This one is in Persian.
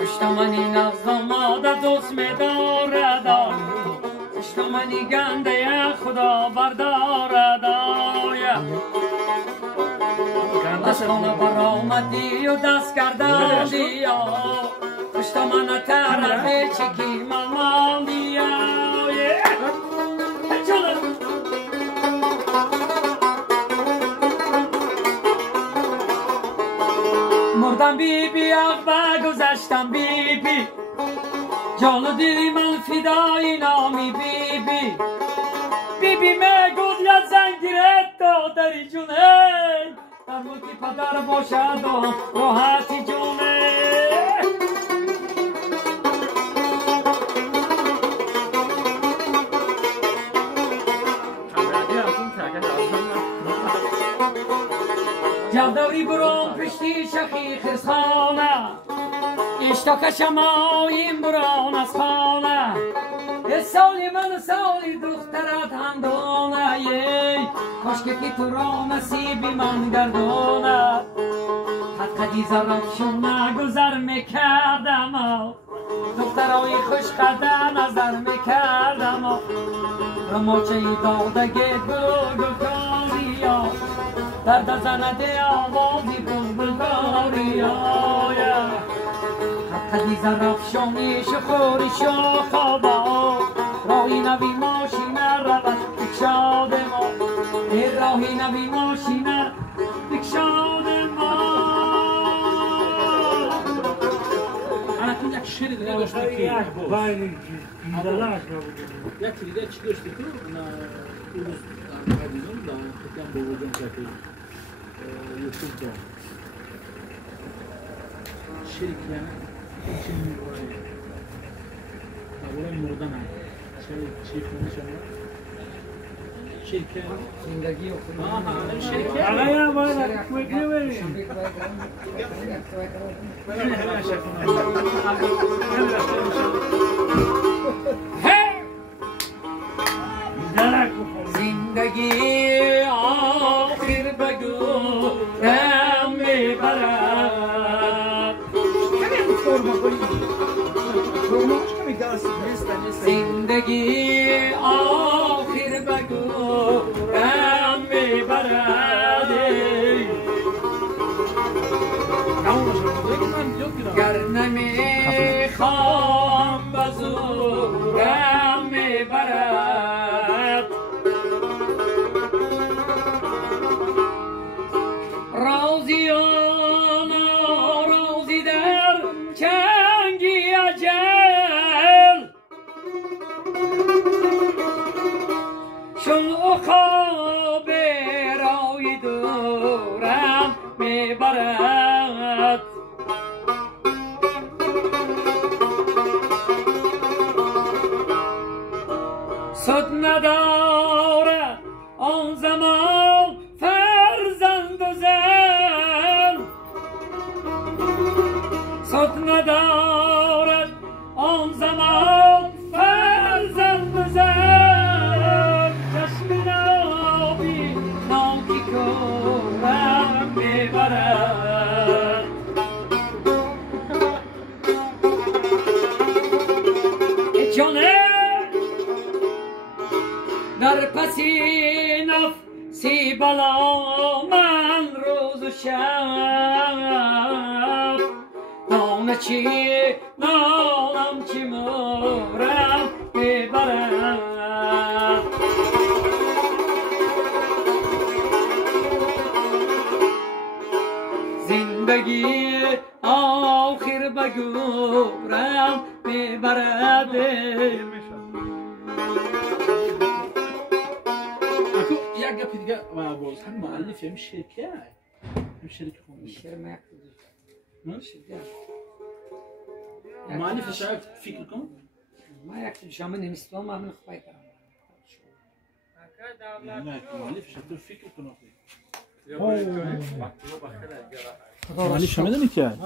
پشتمانی نغزاماده دوست می‌دارد پشتمانی گنده خدا بردارد از خانه برآمدی و دست کردندی پشتمان طرف چکی من ماندی مردم بی بی اقبه گذشتم بی بی جان و دلی من فدای نامی بی بی بی بی میگود یا زنگیرت دادری جونه در ملکی پدر باشد و راحتی جونه جودوری برام پشتی شخی خرسخانه اشتاک شماییم بران از خانه سالی من سالی دخترت هندانه کاشکی تو را نصیبی من گردانه قدی زرافشونه گذر میکردم دخترای خوش قدر نظر میکردم رماچه دادگی گل کاری درد زنده آوازی بلبل کاری قدی زرافشونی شخوری شخابا راهی نوی ماشینه روش بکشاد ما راهی نوی ماشینه بکشاد ما انا تو یک شعر دیگه داشتی که یک دیگه چی داشتی تو اون روز قدیمون دا خودم با وجود که یوتیوب دا شعر که چی میگویی اول مردن چی خونی شما شرکت زندگی و خونه شرکت آقا باید میگی بریم زندگی آخر بگو رم میبرد زندگی آخر بگو رم میبرد گر نمیخوام بزورم میبرد رازی و نارازی در چنگی اجل چون خواب رای دورم میبرد صد ندارد آن زمان فرزند و زن صد ندارد آن زمان فرزند و زن چشم نابی ناکی کورم میبرد جانه در پسی نفسی بلا من روز و شب نام چی نام چی مورم ببرم زندگی آخر بگورم ببرد یک گپ دیگه باز هم مؤلف هم شرکه هم شرکه خونده شعر مؤلف شاید فکر کن ما یک شامل نمیستم ما من خواهی کنم نه مؤلف شاید تو فکر کن مؤلف شامل نمی‌کرد